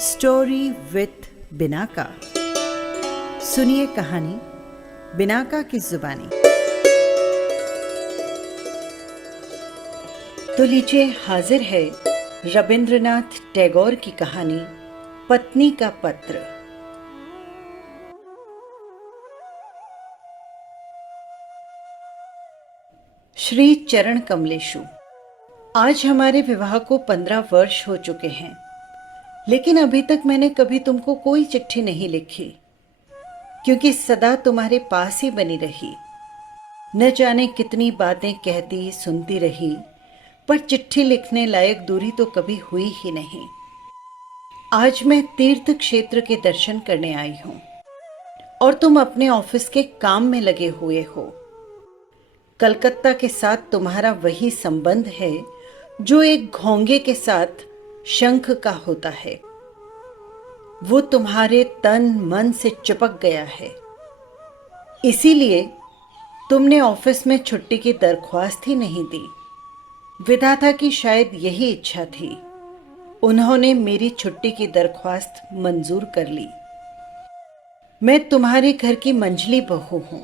Story with Binaca. सुनिए कहानी Binaca की जुबानी। तो लीजिए, हाजिर है रविंद्रनाथ टैगोर की कहानी पत्नी का पत्र। श्री चरण कमलेशु, आज हमारे विवाह को 15 वर्ष हो चुके हैं, लेकिन अभी तक मैंने कभी तुमको कोई चिट्ठी नहीं लिखी, क्योंकि सदा तुम्हारे पास ही बनी रही। न जाने कितनी बातें कहती सुनती रही, पर चिट्ठी लिखने लायक दूरी तो कभी हुई ही नहीं। आज मैं तीर्थ क्षेत्र के दर्शन करने आई हूं और तुम अपने ऑफिस के काम में लगे हुए हो। कलकत्ता के साथ तुम्हारा वही संबंध है जो एक घोंगे के साथ शंख का होता है। वो तुम्हारे तन मन से चिपक गया है। इसीलिए तुमने ऑफिस में छुट्टी की दरख्वास्त ही नहीं दी। विधाता की शायद यही इच्छा थी। उन्होंने मेरी छुट्टी की दरख्वास्त मंजूर कर ली। मैं तुम्हारे घर की मंझली बहू हूं,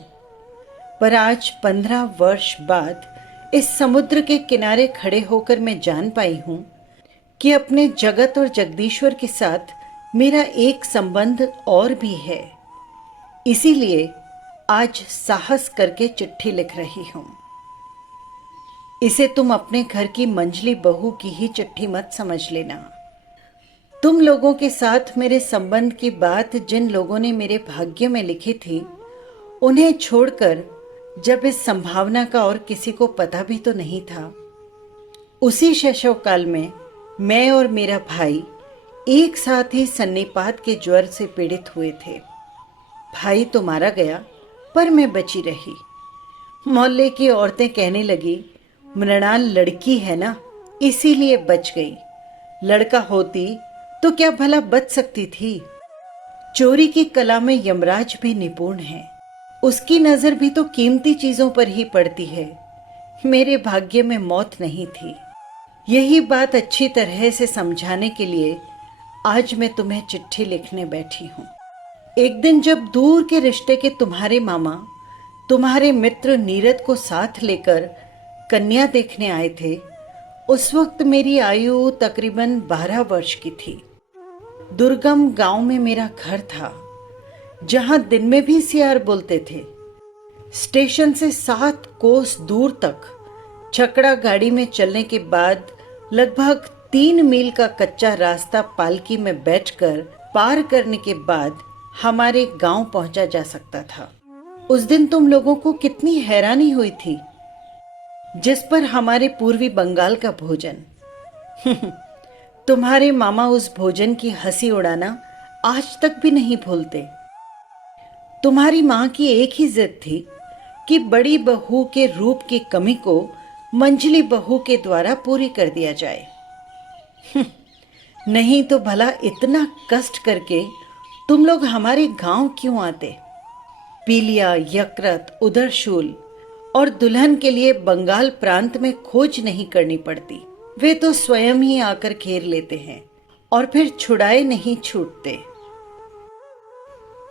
पर आज 15 वर्ष बाद इस समुद्र के किनारे खड़े होकर मैं जान पाई हूं कि अपने जगत और जगदीश्वर के साथ मेरा एक संबंध और भी है। इसीलिए आज साहस करके चिट्ठी लिख रही हूं। इसे तुम अपने घर की मंझली बहू की ही चिट्ठी मत समझ लेना। तुम लोगों के साथ मेरे संबंध की बात जिन लोगों ने मेरे भाग्य में लिखी थी, उन्हें छोड़कर जब इस संभावना का और किसी को पता भी तो नहीं था, उसी शैशव काल में मैं और मेरा भाई एक साथ ही सन्निपात के ज्वर से पीड़ित हुए थे। भाई तो मारा गया, पर मैं बची रही। मोहल्ले की औरतें कहने लगी, मृणाल लड़की है ना, इसीलिए बच गई। लड़का होती तो क्या भला बच सकती थी। चोरी की कला में यमराज भी निपुण है। उसकी नजर भी तो कीमती चीजों पर ही पड़ती है। मेरे भाग्य में मौत नहीं थी। यही बात अच्छी तरह से समझाने के लिए आज मैं तुम्हें चिट्ठी लिखने बैठी हूं। एक दिन जब दूर के रिश्ते के तुम्हारे मामा तुम्हारे मित्र नीरद को साथ लेकर कन्या देखने आए थे, उस वक्त मेरी आयु तकरीबन 12 वर्ष की थी। दुर्गम गांव में मेरा घर था, जहां दिन में भी सियार बोलते थे। स्टेशन से 7 कोस दूर तक छकड़ा गाड़ी में चलने के बाद लगभग 3 मील का कच्चा रास्ता पालकी में बैठकर पार करने के बाद हमारे गांव पहुंचा जा सकता था। उस दिन तुम लोगों को कितनी हैरानी हुई थी, जिस पर हमारे पूर्वी बंगाल का भोजन तुम्हारे मामा उस भोजन की हंसी उड़ाना आज तक भी नहीं भूलते। तुम्हारी मां की एक ही जिद थी कि बड़ी बहू के रूप की कमी को मंझली बहू के द्वारा पूरी कर दिया जाए। नहीं तो भला इतना कष्ट करके तुम लोग हमारे गांव क्यों आते। पीलिया, यकृत, उदरशूल और दुल्हन के लिए बंगाल प्रांत में खोज नहीं करनी पड़ती। वे तो स्वयं ही आकर घेर लेते हैं और फिर छुड़ाए नहीं छूटते।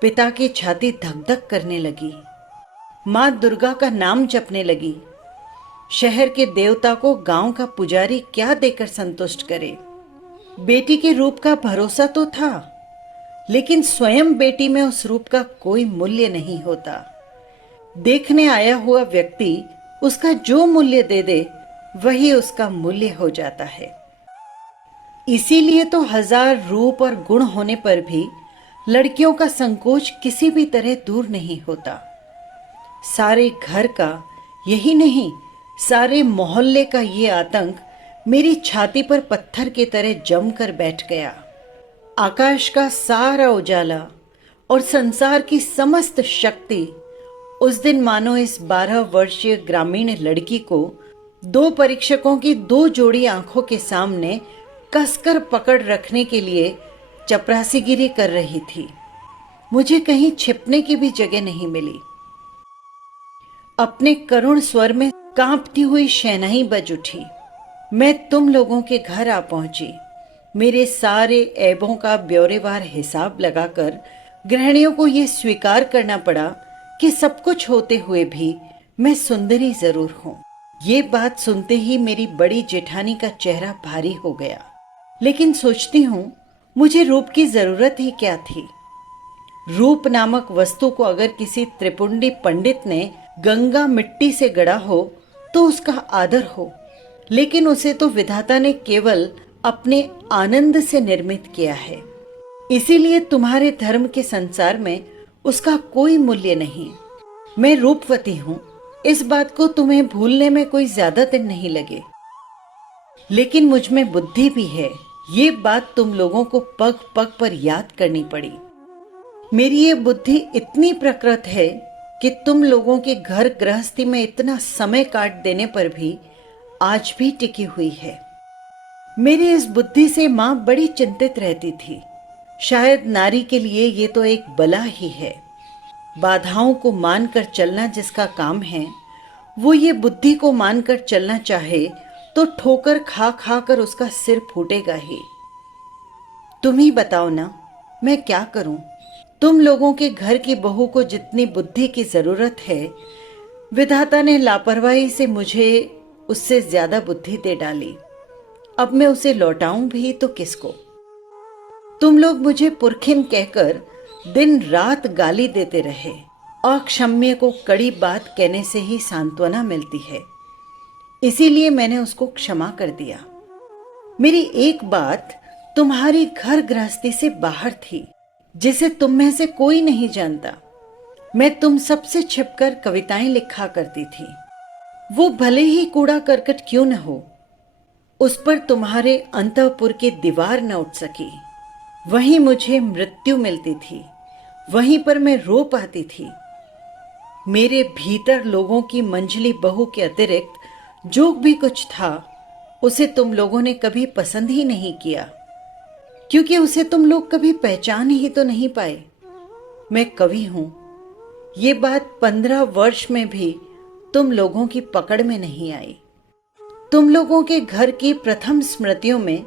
पिता की छाती धक धक करने लगी। मां दुर्गा का नाम जपने लगी। शहर के देवता को गांव का पुजारी क्या देकर संतुष्ट करे। बेटी के रूप का भरोसा तो था, लेकिन स्वयं बेटी में उस रूप का कोई मूल्य नहीं होता। देखने आया हुआ व्यक्ति उसका जो मूल्य दे दे, वही उसका मूल्य हो जाता है। इसीलिए तो 1000 रूप और गुण होने पर भी लड़कियों का संकोच किसी भी तरह दूर नहीं होता। सारे घर का, यही नहीं सारे मोहल्ले का ये आतंक मेरी छाती पर पत्थर की तरह जमकर बैठ गया। आकाश का सारा उजाला और संसार की समस्त शक्ति उस दिन मानो इस 12 वर्षीय ग्रामीण लड़की को 2 परीक्षकों की 2 जोड़ी आंखों के सामने कसकर पकड़ रखने के लिए चपरासीगिरी कर रही थी। मुझे कहीं छिपने की भी जगह नहीं मिली। अपने करुण स्वर में कांपती हुई शहनाई बज उठी। मैं तुम लोगों के घर आ पहुंची। मेरे सारे ऐबों का ब्यौरेवार हिसाब लगाकर गृहिणियों को ये स्वीकार करना पड़ा कि सब कुछ होते हुए भी मैं सुंदरी जरूर हूँ। ये बात सुनते ही मेरी बड़ी जेठानी का चेहरा भारी हो गया। लेकिन सोचती हूँ, मुझे रूप की जरूरत ही क्या थी। रूप नामक वस्तु को अगर किसी त्रिपुंडी पंडित ने गंगा मिट्टी से गढ़ा हो तो उसका आदर हो, लेकिन उसे तो विधाता ने केवल अपने आनंद से निर्मित किया है। इसीलिए तुम्हारे धर्म के संसार में उसका कोई मूल्य नहीं। मैं रूपवती हूं, इस बात को तुम्हें भूलने में कोई ज्यादा दिन नहीं लगे। लेकिन मुझ में बुद्धि भी है, ये बात तुम लोगों को पग पग पर याद करनी पड़ी। मेरी ये बुद्धि इतनी प्रकृत है कि तुम लोगों के घर गृहस्थी में इतना समय काट देने पर भी आज भी टिकी हुई है। मेरी इस बुद्धि से मां बड़ी चिंतित रहती थी। शायद नारी के लिए ये तो एक बला ही है। बाधाओं को मानकर चलना जिसका काम है, वो ये बुद्धि को मानकर चलना चाहे तो ठोकर खा खा कर उसका सिर फूटेगा ही। तुम ही बताओ ना, मैं क्या करूं? तुम लोगों के घर की बहू को जितनी बुद्धि की जरूरत है, विधाता ने लापरवाही से मुझे उससे ज्यादा बुद्धि दे डाली। अब मैं उसे लौटाऊं भी तो किसको? तुम लोग मुझे पुरखिन कहकर दिन रात गाली देते रहे। अक्षम्य को कड़ी बात कहने से ही सांत्वना मिलती है, इसीलिए मैंने उसको क्षमा कर दिया। मेरी एक बात तुम्हारी घर गृहस्थी से बाहर थी, जिसे तुम में से कोई नहीं जानता। मैं तुम सबसे छिपकर कविताएं लिखा करती थी। वो भले ही कूड़ा करकट क्यों न हो, उस पर तुम्हारे अंतःपुर की दीवार न उठ सकी। वहीं मुझे मृत्यु मिलती थी, वहीं पर मैं रो पाती थी। मेरे भीतर लोगों की मंझली बहू के अतिरिक्त जो भी कुछ था, उसे तुम लोगों ने कभी पसंद ही नहीं किया, क्योंकि उसे तुम लोग कभी पहचान ही तो नहीं पाए। मैं कवि हूं, ये बात 15 वर्ष में भी तुम लोगों की पकड़ में नहीं आई। तुम लोगों के घर की प्रथम स्मृतियों में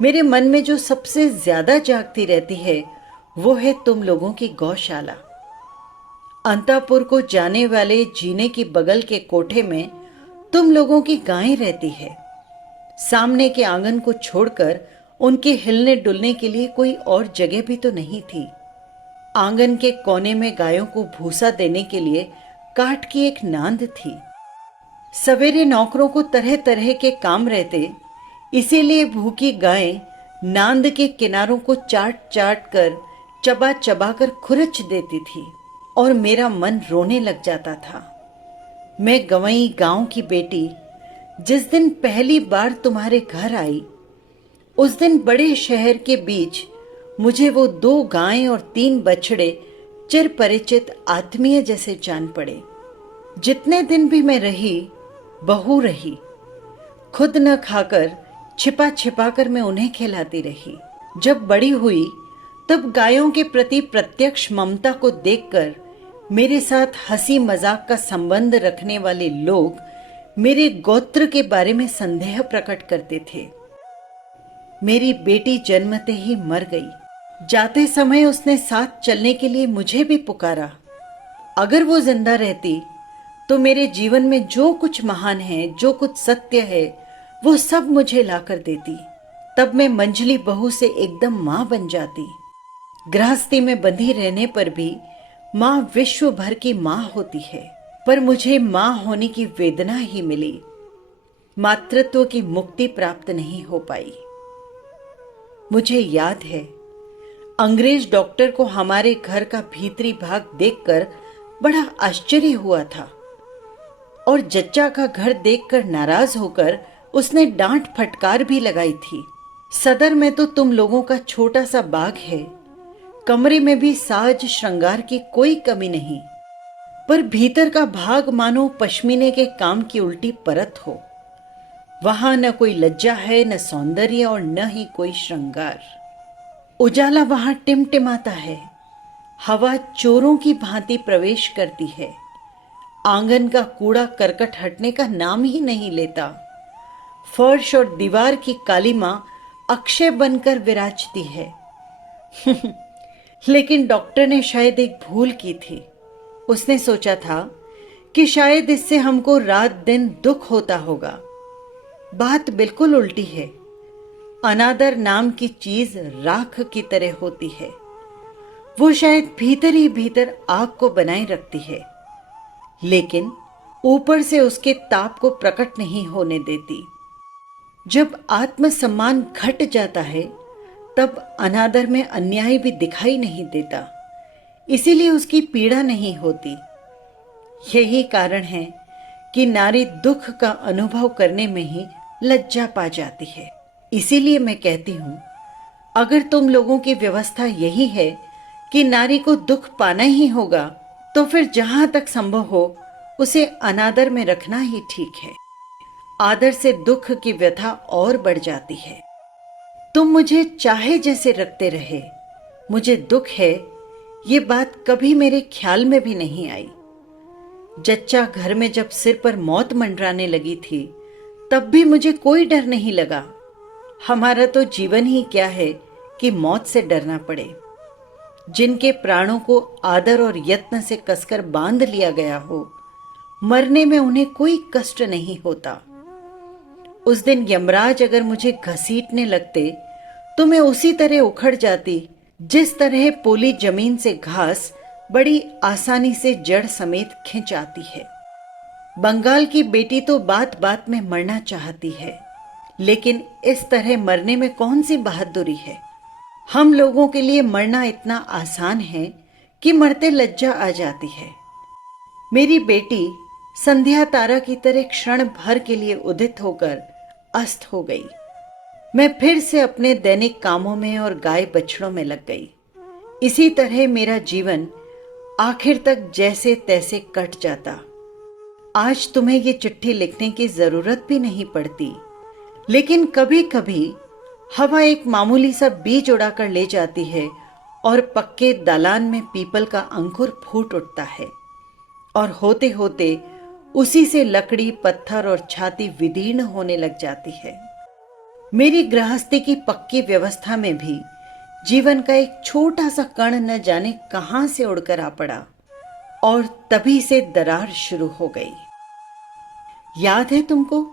मेरे मन में जो सबसे ज्यादा जागती रहती है, वो है तुम लोगों की गौशाला। अंतापुर को जाने वाले जीने की बगल के कोठे में तुम लोगों की गायें रहती है। सामने के आंगन को छोड़कर उनके हिलने डुलने के लिए कोई और जगह भी तो नहीं थी। आंगन के कोने में गायों को भूसा देने के लिए काठ की एक नांद थी। सवेरे नौकरों को तरह तरह के काम रहते, इसीलिए भूखी गायें नांद के किनारों को चाट चाट कर, चबा चबा कर खुरच देती थी और मेरा मन रोने लग जाता था। मैं गंवई गांव की बेटी जिस दिन पहली बार तुम्हारे घर आई, उस दिन बड़े शहर के बीच मुझे वो 2 गायें और 3 बछड़े चिर परिचित आत्मीय जैसे जान पड़े। जितने दिन भी मैं रही, बहू रही। खुद न खाकर छिपा छिपा कर मैं उन्हें खिलाती रही। जब बड़ी हुई तब गायों के प्रति प्रत्यक्ष ममता को देखकर मेरे साथ हंसी मजाक का संबंध रखने वाले लोग मेरे गोत्र के बारे में संदेह प्रकट करते थे। मेरी बेटी जन्मते ही मर गई। जाते समय उसने साथ चलने के लिए मुझे भी पुकारा। अगर वो जिंदा रहती तो मेरे जीवन में जो कुछ महान है, जो कुछ सत्य है, वो सब मुझे लाकर देती। तब मैं मंझली बहू से एकदम मां बन जाती। गृहस्थी में बंधी रहने पर भी मां विश्व भर की मां होती है, पर मुझे मां होने की वेदना ही मिली। मातृत्व की मुक्ति प्राप्त नहीं हो पाई। मुझे याद है, अंग्रेज डॉक्टर को हमारे घर का भीतरी भाग देखकर बड़ा आश्चर्य हुआ था और जच्चा का घर देखकर नाराज होकर उसने डांट फटकार भी लगाई थी। सदर में तो तुम लोगों का छोटा सा बाग है, कमरे में भी साज श्रृंगार की कोई कमी नहीं, पर भीतर का भाग मानो पश्मीने के काम की उल्टी परत हो। वहां न कोई लज्जा है, न सौंदर्य और न ही कोई श्रृंगार। उजाला वहां टिमटिमाता है, हवा चोरों की भांति प्रवेश करती है। आंगन का कूड़ा करकट हटने का नाम ही नहीं लेता। फर्श और दीवार की कालीमा अक्षय बनकर विराजती है। लेकिन डॉक्टर ने शायद एक भूल की थी। उसने सोचा था कि शायद इससे हमको रात दिन दुख होता होगा। बात बिल्कुल उल्टी है। अनादर नाम की चीज राख की तरह होती है। वो शायद भीतर ही भीतर आग को बनाए रखती है, लेकिन ऊपर से उसके ताप को प्रकट नहीं होने देती। जब आत्मसम्मान घट जाता है तब अनादर में अन्याय भी दिखाई नहीं देता, इसीलिए उसकी पीड़ा नहीं होती। यही कारण है कि नारी दुख का अनुभव करने में ही लज्जा पा जाती है। इसीलिए मैं कहती हूं, अगर तुम लोगों की व्यवस्था यही है कि नारी को दुख पाना ही होगा, तो फिर जहां तक संभव हो उसे अनादर में रखना ही ठीक है। आदर से दुख की व्यथा और बढ़ जाती है। तुम मुझे चाहे जैसे रखते रहे, मुझे दुख है, ये बात कभी मेरे ख्याल में भी नहीं आई। जच्चा घर में जब सिर पर मौत मंडराने लगी थी, तब भी मुझे कोई डर नहीं लगा। हमारा तो जीवन ही क्या है कि मौत से डरना पड़े। जिनके प्राणों को आदर और यत्न से कसकर बांध लिया गया हो, मरने में उन्हें कोई कष्ट नहीं होता। उस दिन यमराज अगर मुझे घसीटने लगते तो मैं उसी तरह उखड़ जाती जिस तरह पोली जमीन से घास बड़ी आसानी से जड़ समेत खिंच आती है। बंगाल की बेटी तो बात बात में मरना चाहती है, लेकिन इस तरह मरने में कौन सी बहादुरी है। हम लोगों के लिए मरना इतना आसान है कि मरते लज्जा आ जाती है। मेरी बेटी संध्या तारा की तरह क्षण भर के लिए उदित होकर अस्त हो गई। मैं फिर से अपने दैनिक कामों में और गाय बछड़ों में लग गई। इसी तरह मेरा जीवन आखिर तक जैसे तैसे कट जाता। आज तुम्हें ये चिट्ठी लिखने की जरूरत भी नहीं पड़ती, लेकिन कभी कभी हवा एक मामूली सा बीज उड़ाकर ले जाती है और पक्के दालान में पीपल का अंकुर फूट उठता है, और होते होते उसी से लकड़ी, पत्थर और छाती विदीर्ण होने लग जाती है। मेरी गृहस्थी की पक्की व्यवस्था में भी जीवन का एक छोटा सा कण न जाने कहां से उड़कर आ पड़ा, और तभी से दरार शुरू हो गई। याद है तुमको,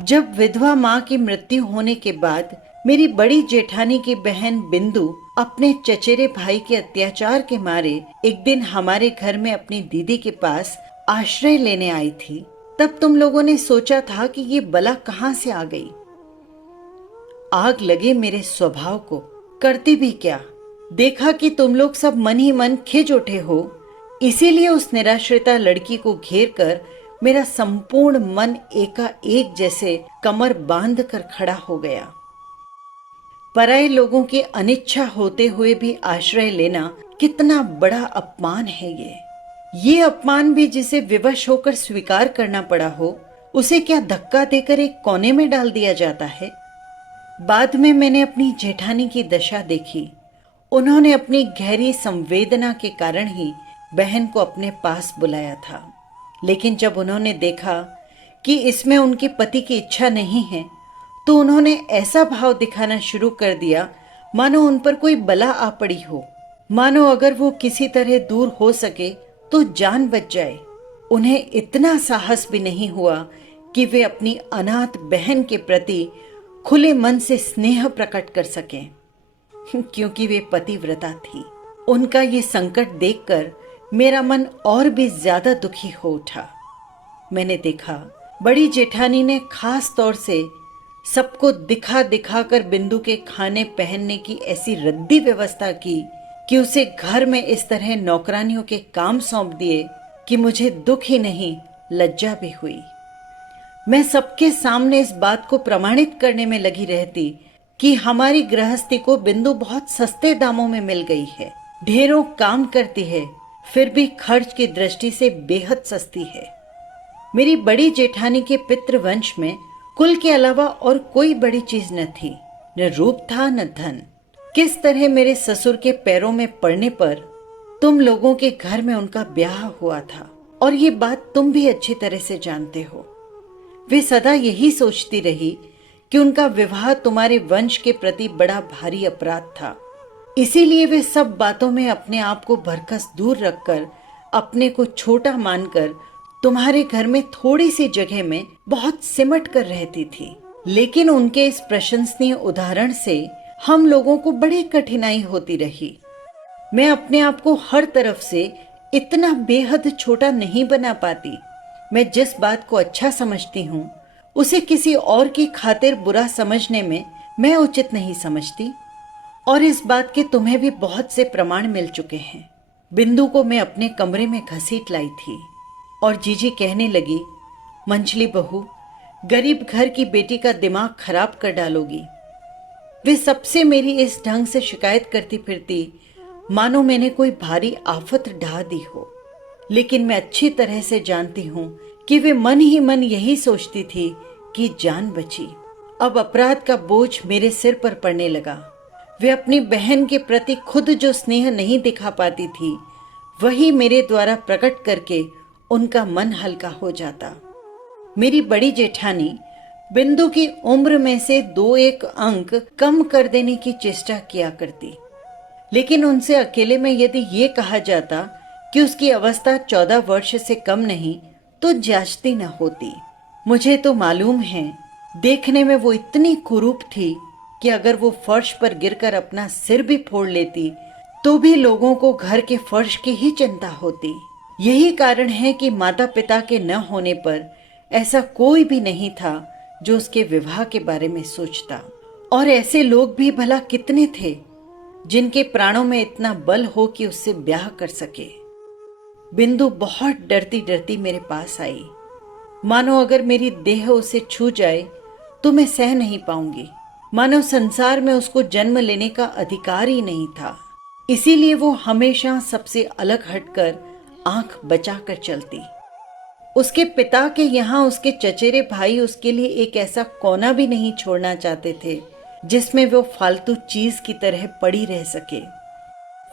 जब विधवा मां की मृत्यु होने के बाद मेरी बड़ी जेठानी की बहन बिंदु अपने चचेरे भाई के अत्याचार के मारे एक दिन हमारे घर में अपनी दीदी के पास आश्रय लेने आई थी, तब तुम लोगों ने सोचा था कि ये बला कहां से आ गई। आग लगे मेरे स्वभाव को, करती भी क्या। देखा कि तुम लोग सब मन ही मन खिंच उठे हो, इसीलिए उस निराश्रिता लड़की को घेर कर मेरा संपूर्ण मन एकाएक जैसे कमर बांध कर खड़ा हो गया। पराये लोगों की अनिच्छा होते हुए भी आश्रय लेना कितना बड़ा अपमान है ये अपमान भी जिसे विवश होकर स्वीकार करना पड़ा हो, उसे क्या धक्का देकर एक कोने में डाल दिया जाता है। बाद में मैंने अपनी जेठानी की दशा देखी। उन्होंने अपनी गहरी संवेदना के कारण ही बहन को अपने पास बुलाया था, लेकिन जब उन्होंने देखा कि इसमें उनके पति की इच्छा नहीं है, तो उन्होंने ऐसा भाव दिखाना शुरू कर दिया मानो उन पर कोई बला आ पड़ी हो, मानो अगर वो किसी तरह दूर हो सके तो जान बच जाए। उन्हें इतना साहस भी नहीं हुआ कि वे अपनी अनाथ बहन के प्रति खुले मन से स्नेह प्रकट कर सकें, क्योंकि वे पतिव्रता थी। उनका ये संकट देखकर मेरा मन और भी ज्यादा दुखी हो उठा। मैंने देखा बड़ी जेठानी ने खास तौर से सबको दिखा दिखा कर बिंदु के खाने पहनने की ऐसी रद्दी व्यवस्था की कि उसे घर में इस तरह नौकरानियों के काम सौंप दिए कि मुझे दुख ही नहीं, लज्जा भी हुई। मैं सबके सामने इस बात को प्रमाणित करने में लगी रहती कि हमारी गृहस्थी को बिंदु बहुत सस्ते दामों में मिल गई है, ढेरों काम करती है, फिर भी खर्च की दृष्टि से बेहद सस्ती है। मेरी बड़ी जेठानी के पितृवंश में कुल के अलावा और कोई बड़ी चीज न थी, न रूप था न धन। किस तरह मेरे ससुर के पैरों में पड़ने पर तुम लोगों के घर में उनका ब्याह हुआ था, और ये बात तुम भी अच्छी तरह से जानते हो। वे सदा यही सोचती रही कि उनका विवाह तुम्हारे वंश के प्रति बड़ा भारी अपराध था। इसीलिए वे सब बातों में अपने आप को भरकस दूर रखकर, अपने को छोटा मानकर तुम्हारे घर में थोड़ी सी जगह में बहुत सिमट कर रहती थी। लेकिन उनके इस प्रशंसनीय उदाहरण से हम लोगों को बड़ी कठिनाई होती रही। मैं अपने आप को हर तरफ से इतना बेहद छोटा नहीं बना पाती। मैं जिस बात को अच्छा समझती हूँ उसे किसी और की खातिर बुरा समझने में मैं उचित नहीं समझती, और इस बात के तुम्हें भी बहुत से प्रमाण मिल चुके हैं। बिंदु को मैं अपने कमरे में घसीट लाई थी और जीजी कहने लगी, मंजली बहू, गरीब घर की बेटी का दिमाग खराब कर डालोगी। वे सबसे मेरी इस ढंग से शिकायत करती फिरती मानो मैंने कोई भारी आफत ढा दी हो। लेकिन मैं अच्छी तरह से जानती हूँ कि वे मन ही मन यही सोचती थी कि जान बची। अब अपराध का बोझ मेरे सिर पर पड़ने लगा। वे अपनी बहन के प्रति खुद जो स्नेह नहीं दिखा पाती थी, वही मेरे द्वारा प्रकट करके उनका मन हल्का हो जाता। मेरी बड़ी जेठानी बिंदु की उम्र में से 2-1 अंक कम कर देने की चेष्टा किया करती, लेकिन उनसे अकेले में यदि ये कहा जाता कि उसकी अवस्था 14 वर्ष से कम नहीं तो जांचती न होती। मुझे तो मालूम है, देखने में वो इतनी कुरूप थी कि अगर वो फर्श पर गिरकर अपना सिर भी फोड़ लेती तो भी लोगों को घर के फर्श की ही चिंता होती। यही कारण है कि माता पिता के न होने पर ऐसा कोई भी नहीं था जो उसके विवाह के बारे में सोचता। और ऐसे लोग भी भला कितने थे जिनके प्राणों में इतना बल हो कि उससे ब्याह कर सके। बिंदु बहुत डरती डरती मेरे पास आई, मानो अगर मेरी देह उसे छू जाए तो मैं सह नहीं पाऊंगी, मानो संसार में उसको जन्म लेने का अधिकार ही नहीं था। इसीलिए वो हमेशा सबसे अलग हटकर आंख बचाकर चलती। उसके पिता के यहाँ उसके चचेरे भाई उसके लिए एक ऐसा कोना भी नहीं छोड़ना चाहते थे जिसमें वो फालतू चीज की तरह पड़ी रह सके।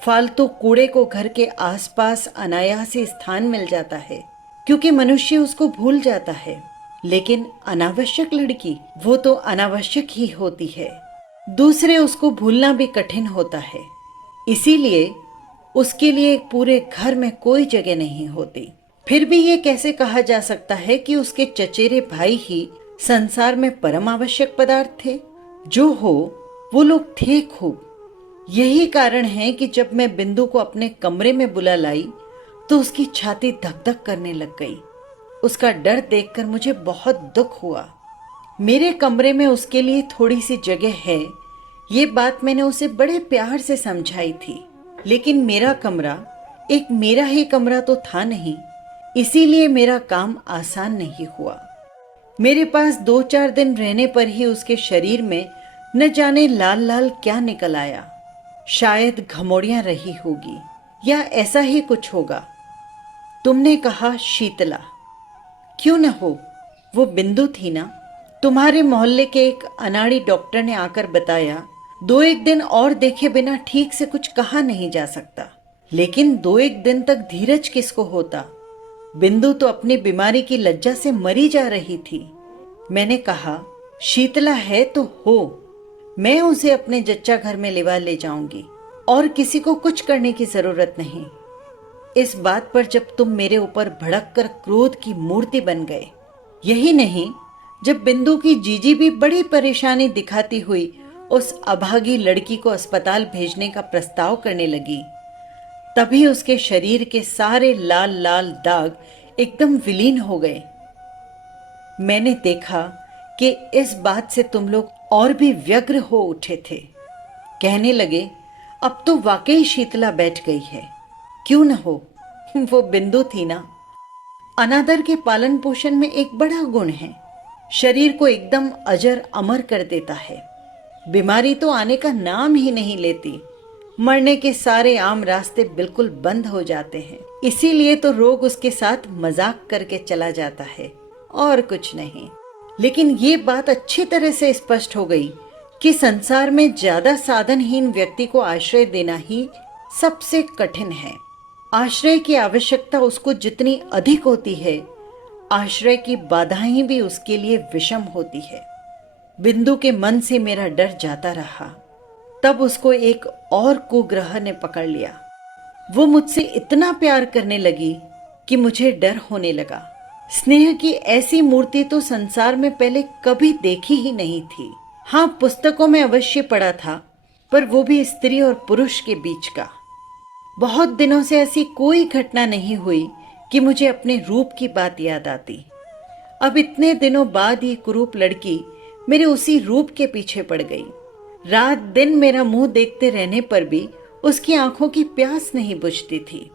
फालतू कूड़े को घर के आसपास अनायास ही स्थान मिल जाता है क्योंकि मनुष्य उसको भूल जाता है, लेकिन अनावश्यक लड़की वो तो अनावश्यक ही होती है। दूसरे उसको भूलना भी कठिन होता है, इसीलिए उसके लिए पूरे घर में कोई जगह नहीं होती। फिर भी ये कैसे कहा जा सकता है कि उसके चचेरे भाई ही संसार में परम आवश्यक पदार्थ थे? जो हो, वो लोग थे खूब। यही कारण है कि जब मैं बिंदु को अपने कमरे में बुला लाई तो उसकी छाती धक धक करने लग गई। उसका डर देखकर मुझे बहुत दुख हुआ। मेरे कमरे में उसके लिए थोड़ी सी जगह है, ये बात मैंने उसे बड़े प्यार से समझाई थी, लेकिन मेरा कमरा एक मेरा ही कमरा तो था नहीं, इसीलिए मेरा काम आसान नहीं हुआ। मेरे पास 2-4 दिन रहने पर ही उसके शरीर में न जाने लाल लाल क्या निकल आया। शायद घमौड़ियां रही होगी या ऐसा ही कुछ होगा। तुमने कहा शीतला, क्यों न हो, वो बिंदु थी ना। तुम्हारे मोहल्ले के एक अनाड़ी डॉक्टर ने आकर बताया 2-1 दिन और देखे बिना ठीक से कुछ कहा नहीं जा सकता। लेकिन 2-1 दिन तक धीरज किसको होता? बिंदु तो अपनी बीमारी की लज्जा से मरी जा रही थी। मैंने कहा, शीतला है तो हो, मैं उसे अपने जच्चा घर में ले जाऊंगी और किसी को कुछ करने की जरूरत नहीं। इस बात पर जब तुम मेरे ऊपर भड़क कर क्रोध की मूर्ति बन गए, यही नहीं, जब बिंदु की जीजी भी बड़ी परेशानी दिखाती हुई उस अभागी लड़की को अस्पताल भेजने का प्रस्ताव करने लगी, तभी उसके शरीर के सारे लाल लाल दाग एकदम विलीन हो गए। मैंने देखा कि इस बात से तुम लोग और भी व्यग्र हो उठे थे। कहने लगे, अब तो वाकई शीतला बैठ गई है। क्यों न हो, वो बिंदु थी ना। अनादर के पालन पोषण में एक बड़ा गुण है, शरीर को एकदम अजर अमर कर देता है। बीमारी तो आने का नाम ही नहीं लेती, मरने के सारे आम रास्ते बिल्कुल बंद हो जाते हैं। इसीलिए तो रोग उसके साथ मजाक करके चला जाता है, और कुछ नहीं। लेकिन ये बात अच्छी तरह से स्पष्ट हो गई कि संसार में ज्यादा साधनहीन व्यक्ति को आश्रय देना ही सबसे कठिन है। आश्रय की आवश्यकता उसको जितनी अधिक होती है, आश्रय की बाधाएं भी उसके लिए विषम होती है। बिंदु के मन से मेरा डर जाता रहा। तब उसको एक और कुग्रह ने पकड़ लिया। वो मुझसे इतना प्यार करने लगी कि मुझे डर होने लगा। स्नेह की ऐसी मूर्ति तो संसार में पहले कभी देखी ही नहीं थी। हाँ, पुस्तकों में अवश्य पढ़ा था, पर वो भी स्त्री और पुरुष के बीच का। बहुत दिनों से ऐसी कोई घटना नहीं हुई कि मुझे अपने रूप की बात याद आती। अब इतने दिनों बाद ये कुरूप लड़की मेरे उसी रूप के पीछे पड़ गई। रात दिन मेरा मुंह देखते रहने पर भी उसकी आंखों की प्यास नहीं बुझती थी।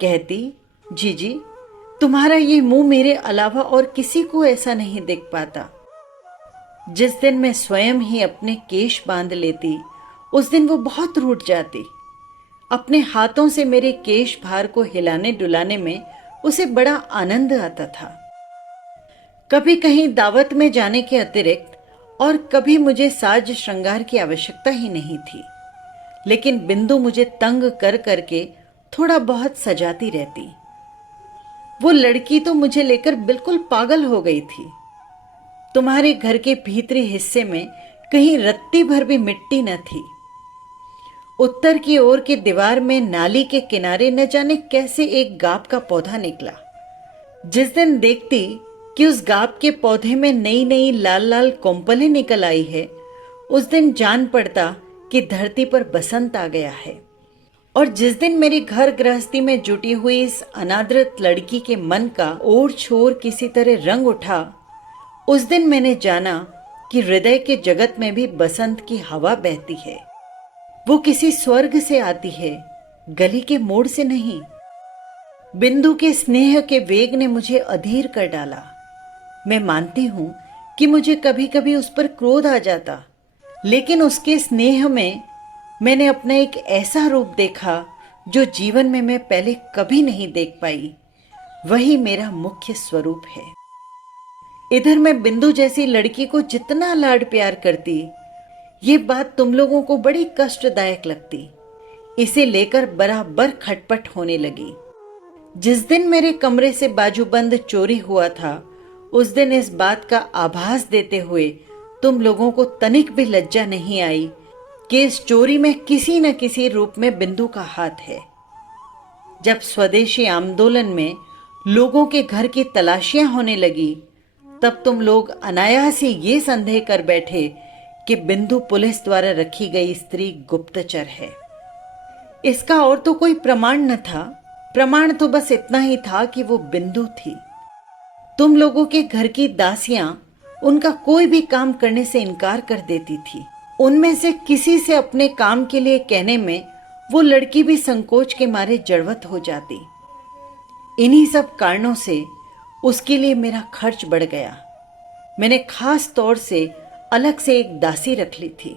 कहती, जीजी, तुम्हारा ये मुंह मेरे अलावा और किसी को ऐसा नहीं देख पाता। जिस दिन मैं स्वयं ही अपने केश बांध लेती, उस दिन वो बहुत रूठ जाती। अपने हाथों से मेरे केश भार को हिलाने डुलाने में उसे बड़ा आनंद आता था। कभी कहीं दावत में जाने के अतिरिक्त और कभी मुझे साज श्रृंगार की आवश्यकता ही नहीं थी, लेकिन बिंदु मुझे तंग कर करके थोड़ा बहुत सजाती रहती। वो लड़की तो मुझे लेकर बिल्कुल पागल हो गई थी। तुम्हारे घर के भीतरी हिस्से में कहीं रत्ती भर भी मिट्टी न थी। उत्तर की ओर के दीवार में नाली के किनारे न जाने कैसे एक गाब का पौधा निकला। जिस दिन देखती कि उस गाब के पौधे में नई नई लाल लाल कोंपलें निकल आई है, उस दिन जान पड़ता कि धरती पर बसंत आ गया है। और जिस दिन मेरी घर गृहस्थी में जुटी हुई इस अनादृत लड़की के मन का ओर छोर किसी तरह रंग उठा, उस दिन मैंने जाना कि हृदय के जगत में भी बसंत की हवा बहती है। वो किसी स्वर्ग से आती है, गली के मोड़ से नहीं। बिंदु के स्नेह के वेग ने मुझे अधीर कर डाला। मैं मानती हूं कि मुझे कभी कभी उस पर क्रोध आ जाता, लेकिन उसके स्नेह में मैंने अपना एक ऐसा रूप देखा जो जीवन में मैं पहले कभी नहीं देख पाई। वही मेरा मुख्य स्वरूप है। इधर मैं बिंदु जैसी लड़की को जितना लाड प्यार करती, ये बात तुम लोगों को बड़ी कष्टदायक लगती। इसे लेकर बराबर खटपट होने लगी। जिस दिन मेरे कमरे से बाजूबंद चोरी हुआ था, उस दिन इस बात का आभास देते हुए तुम लोगों को तनिक भी लज्जा नहीं आई कि इस चोरी में किसी न किसी रूप में बिंदु का हाथ है। जब स्वदेशी आंदोलन में लोगों के घर की तलाशियां होने लगी, तब तुम लोग अनायास ही ये संदेह कर बैठे कि बिंदु पुलिस द्वारा रखी गई स्त्री गुप्तचर है। इसका और तो कोई प्रमाण न था। प्रमाण तो बस इतना ही था कि वो बिंदु थी। तुम लोगों के घर की दासियां उनका कोई भी काम करने से इनकार कर देती थी। उनमें से किसी से अपने काम के लिए कहने में वो लड़की भी संकोच के मारे जड़वत हो जाती। इन्हीं सब कारणों से उसके लिए मेरा खर्च बढ़ गया। मैंने खास तौर से अलग से एक दासी रख ली थी,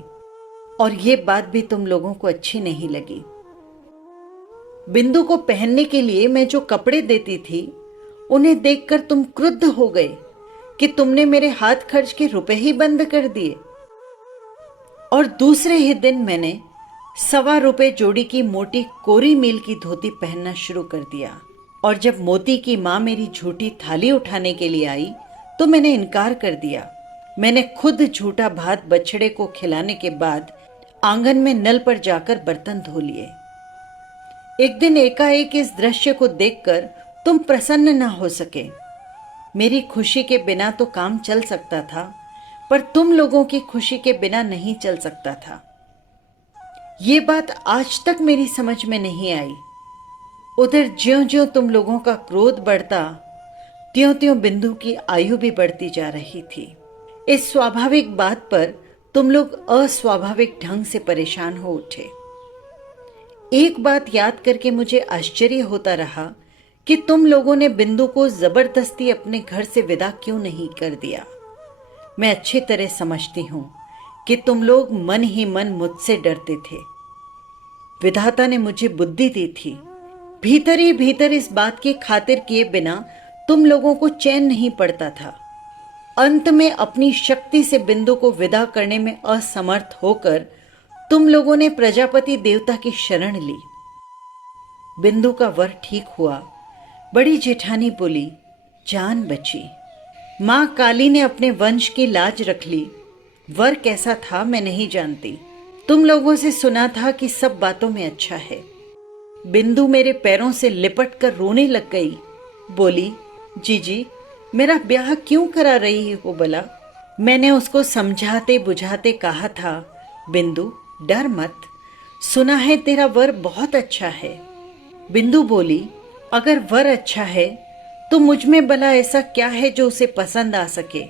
और ये बात भी तुम लोगों को अच्छी नहीं लगी। बिंदु को पहनने के लिए मैं जो कपड़े देती थी, उन्हें देखकर तुम क्रुद्ध हो गए कि तुमने मेरे हाथ खर्च के रुपए ही बंद कर दिए। और दूसरे ही दिन मैंने ₹1.25 जोड़ी की मोटी कोरी मील की धोती पहनना शुरू कर दिया। और जब मोती की माँ मेरी झूठी थाली उठाने के लिए आई, तो मैंने इनकार कर दिया। मैंने खुद झूठा भात बछड़े को खिलाने के बाद आंगन में नल पर जाकर बर्तन धो लिए। एक दिन एकाएक इस दृश्य को देखकर तुम प्रसन्न न हो सके। मेरी खुशी के बिना तो काम चल सकता था, पर तुम लोगों की खुशी के बिना नहीं चल सकता था। ये बात आज तक मेरी समझ में नहीं आई। उधर ज्यों-ज्यों तुम लोगों का क्रोध बढ़ता, त्यों-त्यों बिंदु की आयु भी बढ़ती जा रही थी। इस स्वाभाविक बात पर तुम लोग अस्वाभाविक ढंग से परेशान हो उठे। एक बात याद करके मुझे आश्चर्य होता रहा कि तुम लोगों ने बिंदु को जबरदस्ती अपने घर से विदा क्यों नहीं कर दिया। मैं अच्छी तरह समझती हूं कि तुम लोग मन ही मन मुझसे डरते थे। विधाता ने मुझे बुद्धि दी थी। भीतर ही भीतर इस बात की खातिर किए बिना तुम लोगों को चैन नहीं पड़ता था। अंत में अपनी शक्ति से बिंदु को विदा करने में असमर्थ होकर तुम लोगों ने प्रजापति देवता की शरण ली। बिंदु का वर ठीक हुआ। बड़ी जेठानी बोली, जान बची। मां काली ने अपने वंश की लाज रख ली वर कैसा था मैं नहीं जानती, तुम लोगों से सुना था कि सब बातों में अच्छा है। बिंदु मेरे पैरों से लिपट कर रोने लग गई। बोली, जीजी मेरा ब्याह क्यों करा रही हो भला? मैंने उसको समझाते बुझाते कहा था, बिंदु डर मत, सुना है तेरा वर बहुत अच्छा है। बिंदु बोली, अगर वर अच्छा है तो मुझ में भला ऐसा क्या है जो उसे पसंद आ सके?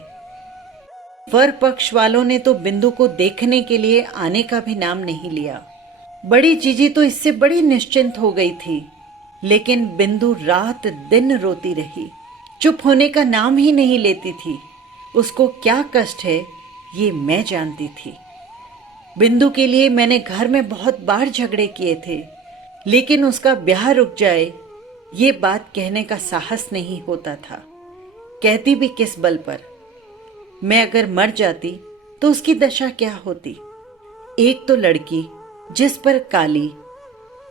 वर पक्ष वालों ने तो बिंदु को देखने के लिए आने का भी नाम नहीं लिया। बड़ी जीजी तो इससे बड़ी निश्चिंत हो गई थी, लेकिन बिंदु रात दिन रोती रही, चुप होने का नाम ही नहीं लेती थी। उसको क्या कष्ट है ये मैं जानती थी। बिंदु के लिए मैंने घर में बहुत बार झगड़े किए थे, लेकिन उसका ब्याह रुक जाए ये बात कहने का साहस नहीं होता था। कहती भी किस बल पर? मैं अगर मर जाती तो उसकी दशा क्या होती? एक तो लड़की जिस पर काली,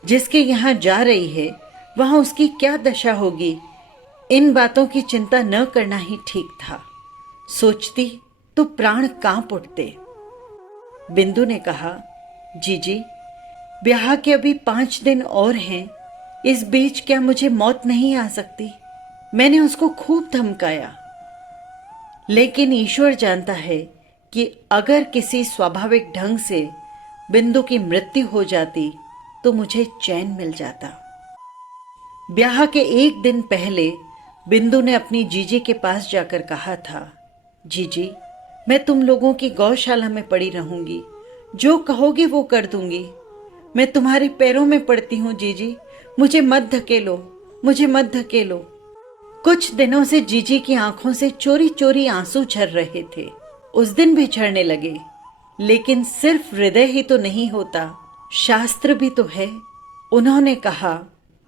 जिसके यहाँ जा रही है वहां उसकी क्या दशा होगी? इन बातों की चिंता न करना ही ठीक था। सोचती तो प्राण कांप उठते। बिंदु ने कहा, जीजी ब्याह के अभी 5 दिन और हैं, इस बीच क्या मुझे मौत नहीं आ सकती? मैंने उसको खूब धमकाया, लेकिन ईश्वर जानता है कि अगर किसी स्वाभाविक ढंग से बिंदु की मृत्यु हो जाती तो मुझे चैन मिल जाता। ब्याह के 1 दिन पहले बिंदु ने अपनी जीजी के पास जाकर कहा था, जीजी मैं तुम लोगों की गौशाला में पड़ी रहूंगी, जो कहोगे वो कर दूंगी। मैं तुम्हारे पैरों में पड़ती हूँ जीजी, मुझे मत धकेलो, मुझे मत धकेलो। कुछ दिनों से जीजी की आंखों से चोरी चोरी आंसू झर रहे थे। उस दिन भी झरने लगे, लेकिन सिर्फ हृदय ही तो नहीं होता, शास्त्र भी तो है। उन्होंने कहा,